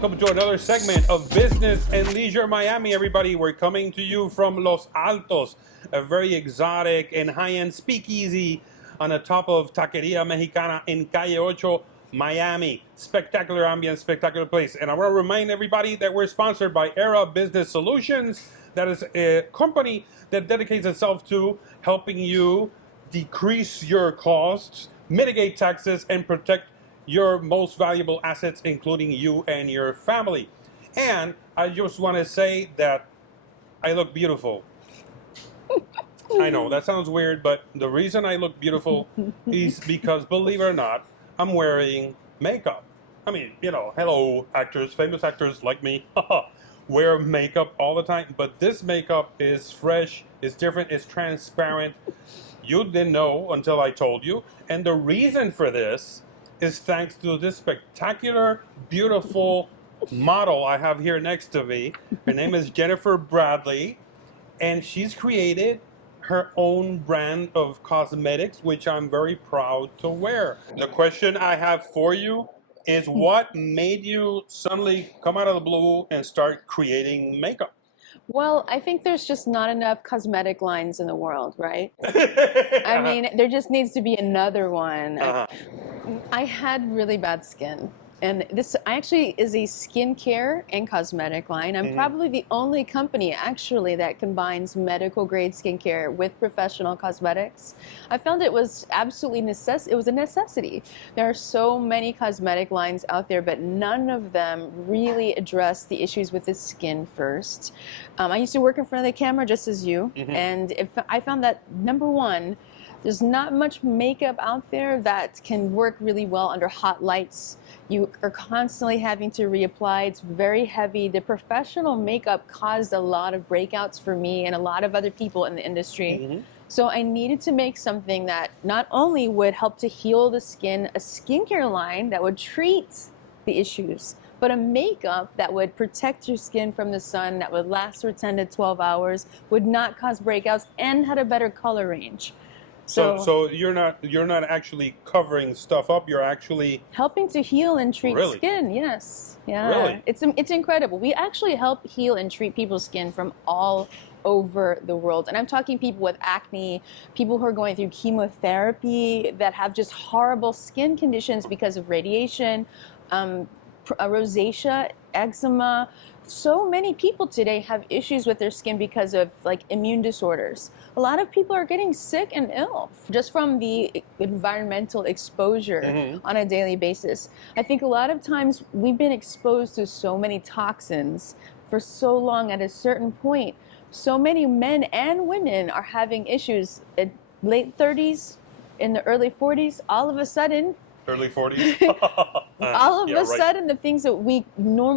welcome to another segment of Business and Leisure Miami, everybody. We're coming to you from Los Altos, a very exotic and high-end speakeasy on the top of Taqueria Mexicana in Calle Ocho, Miami. Spectacular ambience, spectacular place. And I want to remind everybody that we're sponsored by Era Business Solutions. That is a company that dedicates itself to helping you decrease your costs, mitigate taxes, and protect your most valuable assets, including you and your family. And I just want to say that I look beautiful. I know that sounds weird, but the reason I look beautiful is because, believe it or not, I'm wearing makeup. I mean, you know, hello, actors, famous actors like me wear makeup all the time, but this makeup is fresh, it's different, it's transparent. You didn't know until I told you. And the reason for this is thanks to this spectacular, beautiful model I have here next to me. Her name is Jennifer Bradley, and she's created her own brand of cosmetics, which I'm very proud to wear. The question I have for you is, what made you suddenly come out of the blue and start creating makeup? Well, I think there's just not enough cosmetic lines in the world, right? I mean, there just needs to be another one. I had really bad skin. And this actually is a skincare and cosmetic line. I'm probably the only company actually that combines medical grade skincare with professional cosmetics. I found it was absolutely it was a necessity. There are so many cosmetic lines out there, but none of them really address the issues with the skin first. I used to work in front of the camera just as you, and I found that number one, there's not much makeup out there that can work really well under hot lights. You are constantly having to reapply. It's very heavy. The professional makeup caused a lot of breakouts for me and a lot of other people in the industry. So I needed to make something that not only would help to heal the skin, a skincare line that would treat the issues, but a makeup that would protect your skin from the sun, that would last for 10 to 12 hours, would not cause breakouts, and had a better color range. So you're not actually covering stuff up. You're actually helping to heal and treat skin. Yes, yeah. Really? It's incredible. We actually help heal and treat people's skin from all over the world, and I'm talking people with acne, people who are going through chemotherapy, that have just horrible skin conditions because of radiation, rosacea, eczema. So many people today have issues with their skin because of like immune disorders. A lot of people are getting sick and ill just from the environmental exposure on a daily basis. I think a lot of times we've been exposed to so many toxins for so long. At a certain point, so many men and women are having issues at late 30s, in the early 40s, all of a sudden. Early 40s? All of a sudden, the things that we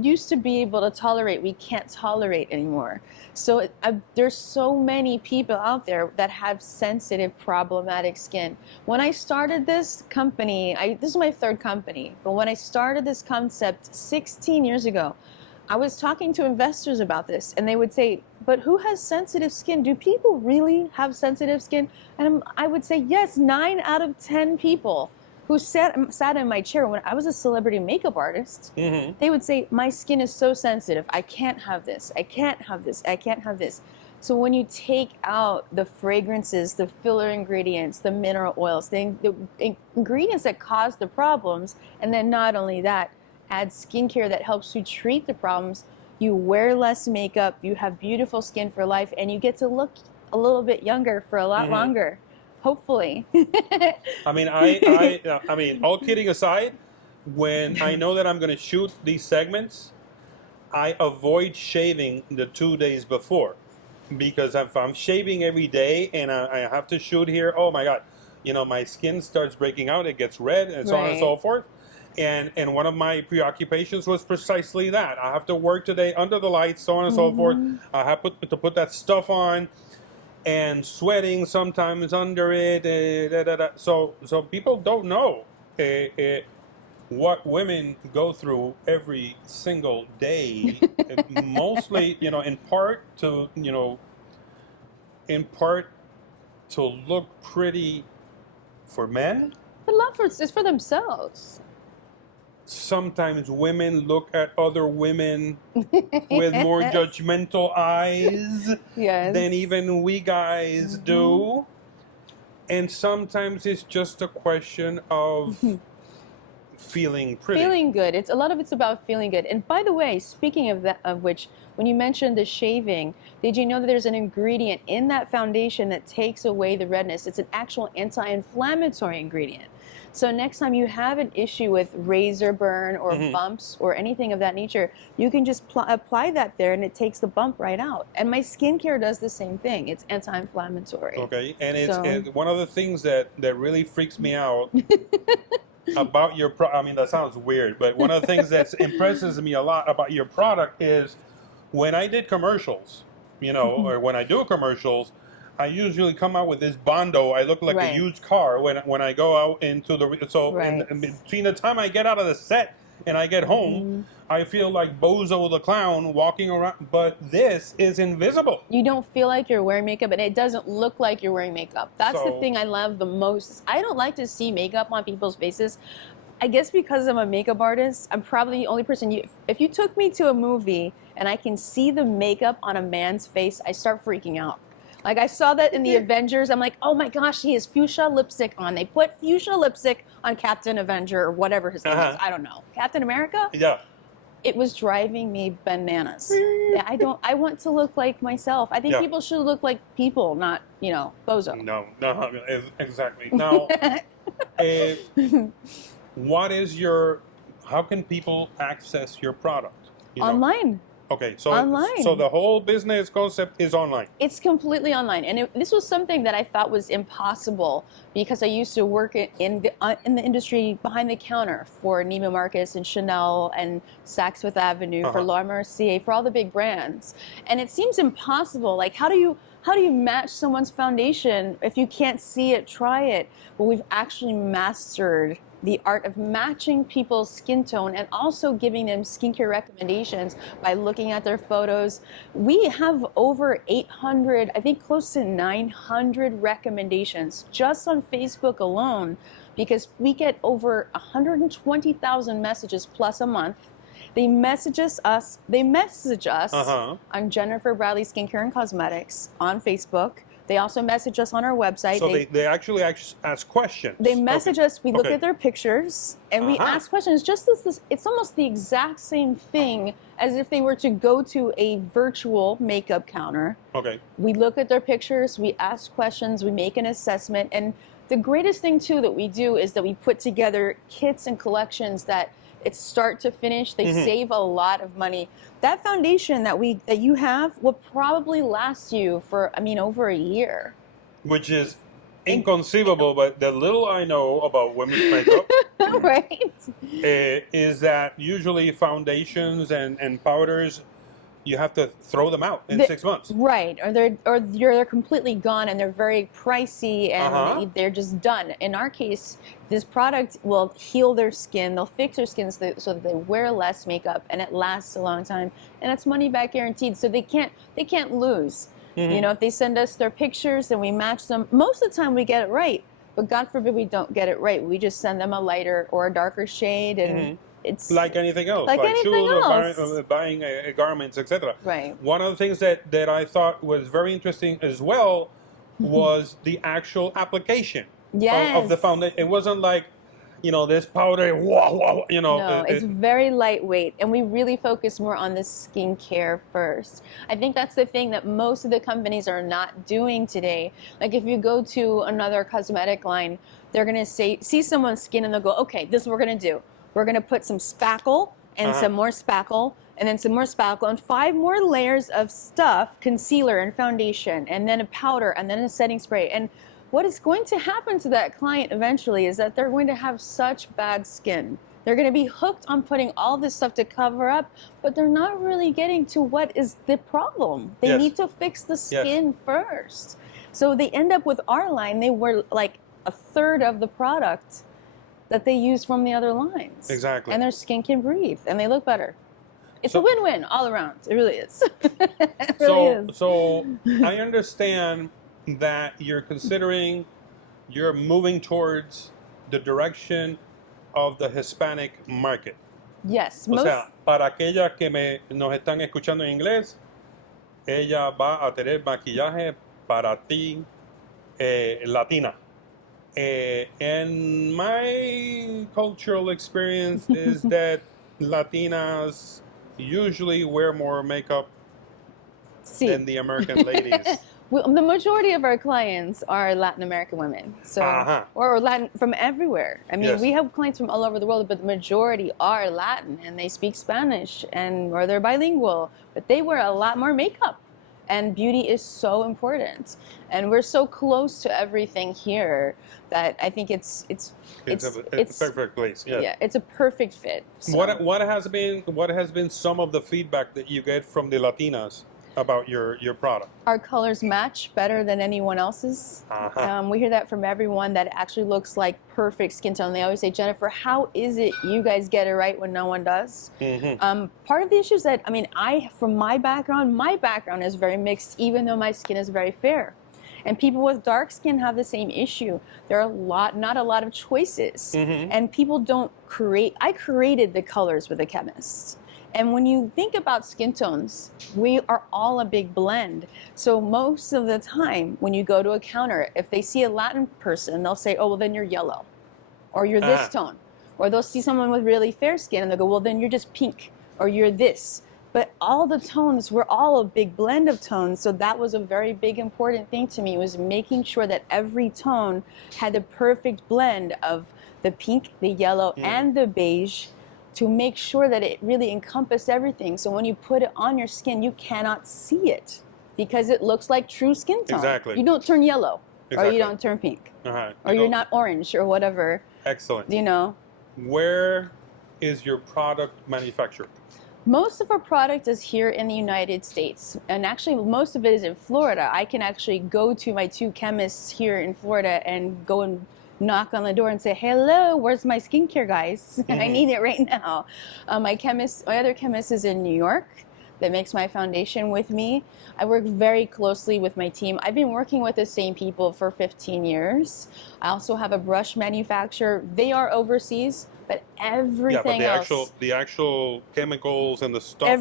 used to be able to tolerate, we can't tolerate anymore. So there's so many people out there that have sensitive, problematic skin. When I started this company, this is my third company, but when I started this concept 16 years ago, I was talking to investors about this, and they would say, but who has sensitive skin? Do people really have sensitive skin? And I would say, yes, 9 out of 10 people who sat in my chair when I was a celebrity makeup artist, they would say, my skin is so sensitive, I can't have this, I can't have this, I can't have this. So when you take out the fragrances, the filler ingredients, the mineral oils, the ingredients that cause the problems, and then not only that, add skincare that helps you treat the problems, you wear less makeup, you have beautiful skin for life, and you get to look a little bit younger for a lot longer. Hopefully. I mean, all kidding aside, when I know that I'm going to shoot these segments, I avoid shaving the 2 days before, because if I'm shaving every day and I have to shoot here, oh my God, you know, my skin starts breaking out, it gets red, and so on and so forth. And one of my preoccupations was precisely that. I have to work today under the lights, so on and so forth. I have to put that stuff on, and sweating sometimes under it. So people don't know what women go through every single day. Mostly, you know, in part to look pretty for men. But it's for themselves. sometimes women look at other women with more judgmental eyes Yes. than even we guys do. And sometimes it's just a question of feeling pretty. Feeling good. It's a lot of it's about feeling good. And by the way, speaking of that, of which, when you mentioned the shaving, did you know that there's an ingredient in that foundation that takes away the redness? It's an actual anti-inflammatory ingredient. So next time you have an issue with razor burn or bumps or anything of that nature, you can just apply that there and it takes the bump right out. And my skincare does the same thing. It's anti-inflammatory. Okay, and it's one of the things that really freaks me out about your I mean, that sounds weird, but one of the things that impresses me a lot about your product is when I did commercials, you know, or when I do commercials, I usually come out with this bondo. I look like a used car when I go out into the in between the time I get out of the set and I get home, I feel like Bozo the Clown walking around. But this is invisible. You don't feel like you're wearing makeup, and it doesn't look like you're wearing makeup. That's the thing I love the most. I don't like to see makeup on people's faces. I guess because I'm a makeup artist, I'm probably the only person if you took me to a movie and I can see the makeup on a man's face, I start freaking out. Like, I saw that in the Avengers. I'm like, oh my gosh, he has fuchsia lipstick on. They put fuchsia lipstick on Captain Avenger or whatever his name is. I don't know. Captain America? Yeah. It was driving me bananas. Yeah, I want to look like myself. I think people should look like people, not, you know, bozo. No, exactly. Now, how can people access your product? You know? Online. Okay, so online. So the whole business concept is online. It's completely online, and this was something that I thought was impossible because I used to work in the industry behind the counter for Neiman Marcus and Chanel and Saks Fifth Avenue, for Laura Mercier, for all the big brands, and it seems impossible. Like, how do you match someone's foundation if you can't see it, try it? But we've actually mastered the art of matching people's skin tone and also giving them skincare recommendations by looking at their photos. We have over 800, I think close to 900 recommendations just on Facebook alone, because we get over 120,000 messages plus a month. They message us on Jennifer Bradley Skincare and Cosmetics on Facebook. They also message us on our website. So they actually ask questions. They message us. We look at their pictures and we ask questions. Just this, it's almost the exact same thing as if they were to go to a virtual makeup counter. Okay. We look at their pictures. We ask questions. We make an assessment. And the greatest thing too that we do is that we put together kits and collections that it's start to finish. They save a lot of money. That foundation that you have will probably last you for, I mean, over a year. Which is inconceivable, but the little I know about women's makeup is that usually foundations and powders, you have to throw them out in 6 months. Right, or they're completely gone and they're very pricey and they're just done. In our case, this product will heal their skin. They'll fix their skin so that they wear less makeup and it lasts a long time. And it's money back guaranteed, so they can't lose. You know, if they send us their pictures and we match them, most of the time we get it right. But God forbid we don't get it right. We just send them a lighter or a darker shade and it's like anything else, like shoes, buying garments, etc. Right. One of the things that I thought was very interesting as well was the actual application of the foundation. It wasn't like, you know, this powder, you know. No, it's very lightweight, and we really focus more on the skincare first. I think that's the thing that most of the companies are not doing today. Like, if you go to another cosmetic line, they're gonna see someone's skin and they'll go, okay, this is what we're gonna do. We're going to put some spackle and some more spackle and then some more spackle and 5 more layers of stuff, concealer and foundation, and then a powder and then a setting spray. And what is going to happen to that client eventually is that they're going to have such bad skin. They're going to be hooked on putting all this stuff to cover up, but they're not really getting to what is the problem. They need to fix the skin first. So they end up with our line. They were like a third of the product that they use from the other lines. Exactly. And their skin can breathe and they look better. It's a win-win all around. It really is. It really is. So I understand that you're moving towards the direction of the Hispanic market. Yes, O most sea, para aquellas que nos están escuchando en inglés, ella va a tener maquillaje para ti latina. And my cultural experience is that Latinas usually wear more makeup sí. than the American ladies. Well, the majority of our clients are Latin American women, so Uh-huh. or Latin from everywhere. I mean, Yes. we have clients from all over the world, but the majority are Latin and they speak Spanish and or they're bilingual, but they wear a lot more makeup. And beauty is so important, and we're so close to everything here that I think it's a perfect place. Yeah. Yeah, it's a perfect fit. So. What has been some of the feedback that you get from the Latinas about your product? Our colors match better than anyone else's. Uh-huh. We hear that from everyone that it actually looks like perfect skin tone. They always say, Jennifer, how is it you guys get it right when no one does? Mm-hmm. Part of the issue is that, I mean, from my background is very mixed, even though my skin is very fair. And people with dark skin have the same issue. There are not a lot of choices. Mm-hmm. And people don't I created the colors with a chemist. And when you think about skin tones, we are all a big blend. So most of the time, when you go to a counter, if they see a Latin person, they'll say, oh, well, then you're yellow. Or you're this tone. Or they'll see someone with really fair skin, and they'll go, well, then you're just pink. Or you're this. But all the tones, we're all a big blend of tones. So that was a very big, important thing to me, was making sure that every tone had the perfect blend of the pink, the yellow, and the beige, to make sure that it really encompassed everything. So when you put it on your skin, you cannot see it because it looks like true skin tone. Exactly. You don't turn yellow, or you don't turn pink, or you're not orange or whatever. Excellent. You know. Where is your product manufactured? Most of our product is here in the United States, and actually most of it is in Florida. I can actually go to my 2 chemists here in Florida and go and knock on the door and say, hello, where's my skincare, guys? I need it right now. My other chemist is in New York that makes my foundation with me. I work very closely with my team. I've been working with the same people for 15 years. I also have a brush manufacturer. They are overseas, but everything else. The actual chemicals and the stuff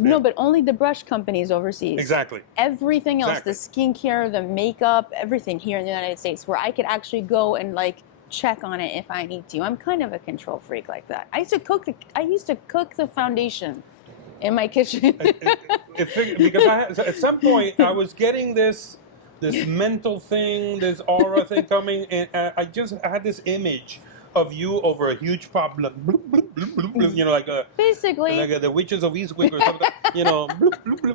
no, but only the brush companies overseas. Exactly. Everything else, the skincare, the makeup, everything here in the United States, where I could actually go and like check on it if I need to. I'm kind of a control freak like that. I used to cook the foundation in my kitchen. Because at some point I was getting this mental thing, this aura thing coming, and I had this image of you over a huge pot, you know, like basically like the witches of Eastwick or something, you know,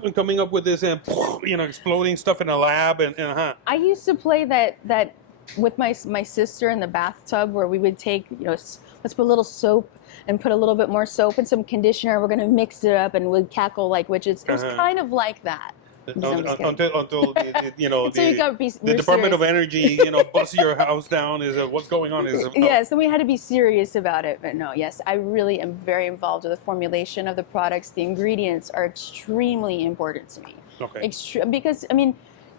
and coming up with this and you know, exploding stuff in a lab and I used to play that with my sister in the bathtub, where we would take, you know, let's put a little soap and put a little bit more soap and some conditioner. We're gonna mix it up and we'd cackle like witches. It was kind of like that. Until you know, the Department of Energy, you know, busts your house down. What's going on? Yes, and we had to be serious about it. But no, yes, I really am very involved with the formulation of the products. The ingredients are extremely important to me. Okay. Because I mean,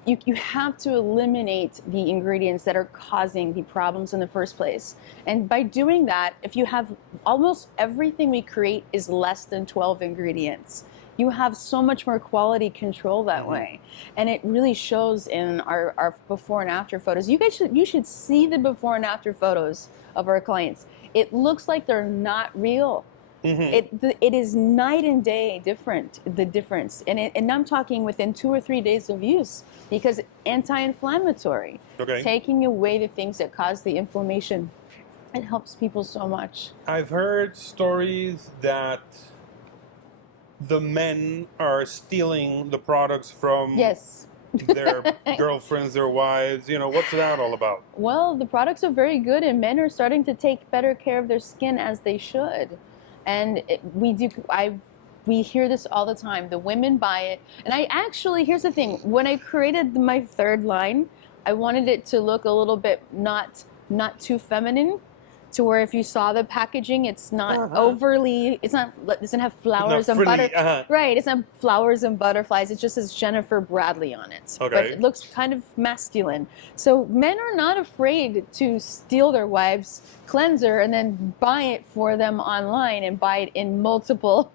you have to eliminate the ingredients that are causing the problems in the first place. And by doing that, if you have almost everything we create is less than 12 ingredients. You have so much more quality control that way, and it really shows in our before and after photos. You should see the before and after photos of our clients. It looks like they're not real. It is night and day different, the difference, and I'm talking within 2 or 3 days of use, because anti-inflammatory, taking away the things that cause the inflammation, it helps people so much. I've heard stories that the men are stealing the products from their girlfriends, their wives. You know, what's that all about? Well, the products are very good, and men are starting to take better care of their skin, as they should. And we hear this all the time. The women buy it. And here's the thing. When I created my 3rd line, I wanted it to look a little bit not too feminine. to where if you saw the packaging, it's not overly, it doesn't have flowers and butter. Right, it's not flowers and butterflies. It just says Jennifer Bradley on it. Okay. But it looks kind of masculine. So men are not afraid to steal their wives' cleanser and then buy it for them online and buy it in multiple.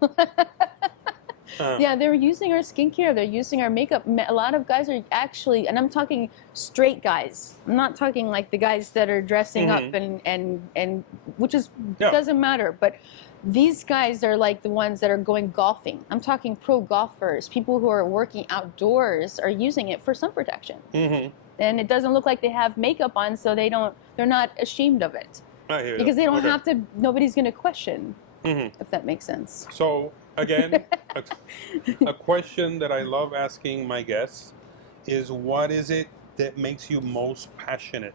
Yeah, they're using our skincare. They're using our makeup. A lot of guys are actually, and I'm talking straight guys. I'm not talking like the guys that are dressing up and which is doesn't matter. But these guys are like the ones that are going golfing. I'm talking pro golfers, people who are working outdoors are using it for sun protection. And it doesn't look like they have makeup on, so they're not ashamed of it. I hear because they don't okay. have to. Nobody's going to question, if that makes sense. So. Again, a question that I love asking my guests is, what is it that makes you most passionate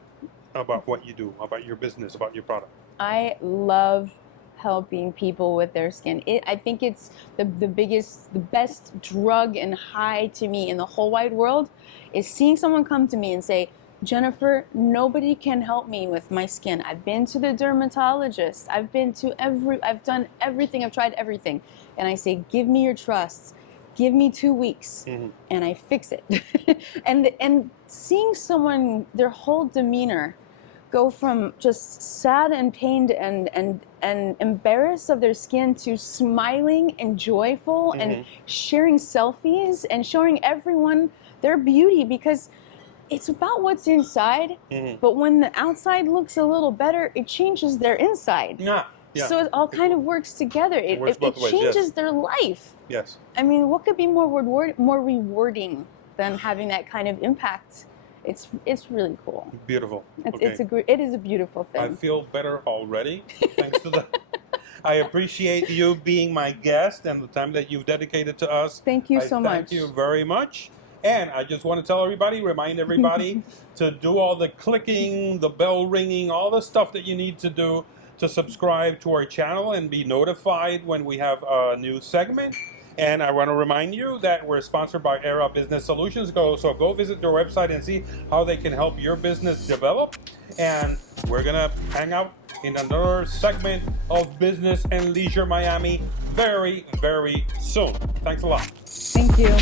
about what you do, about your business, about your product? I love helping people with their skin. I think it's the best drug and high to me in the whole wide world is seeing someone come to me and say, Jennifer, nobody can help me with my skin. I've been to the dermatologist. I've done everything. I've tried everything. And I say, give me your trust. Give me 2 weeks and I fix it. and seeing someone, their whole demeanor go from just sad and pained and embarrassed of their skin to smiling and joyful and sharing selfies and showing everyone their beauty, because it's about what's inside, but when the outside looks a little better, it changes their inside. Yeah. So it all kind of works together. It changes their life. Yes. I mean, what could be more rewarding than having that kind of impact? It's really cool. Beautiful. It is a beautiful thing. I feel better already, thanks to that. I appreciate you being my guest and the time that you've dedicated to us. Thank you so much. Thank you very much. And I just want to tell everybody, remind everybody to do all the clicking, the bell ringing, all the stuff that you need to do to subscribe to our channel and be notified when we have a new segment. And I want to remind you that we're sponsored by Era Business Solutions. So go visit their website and see how they can help your business develop. And we're going to hang out in another segment of Business and Leisure Miami very, very soon. Thanks a lot. Thank you.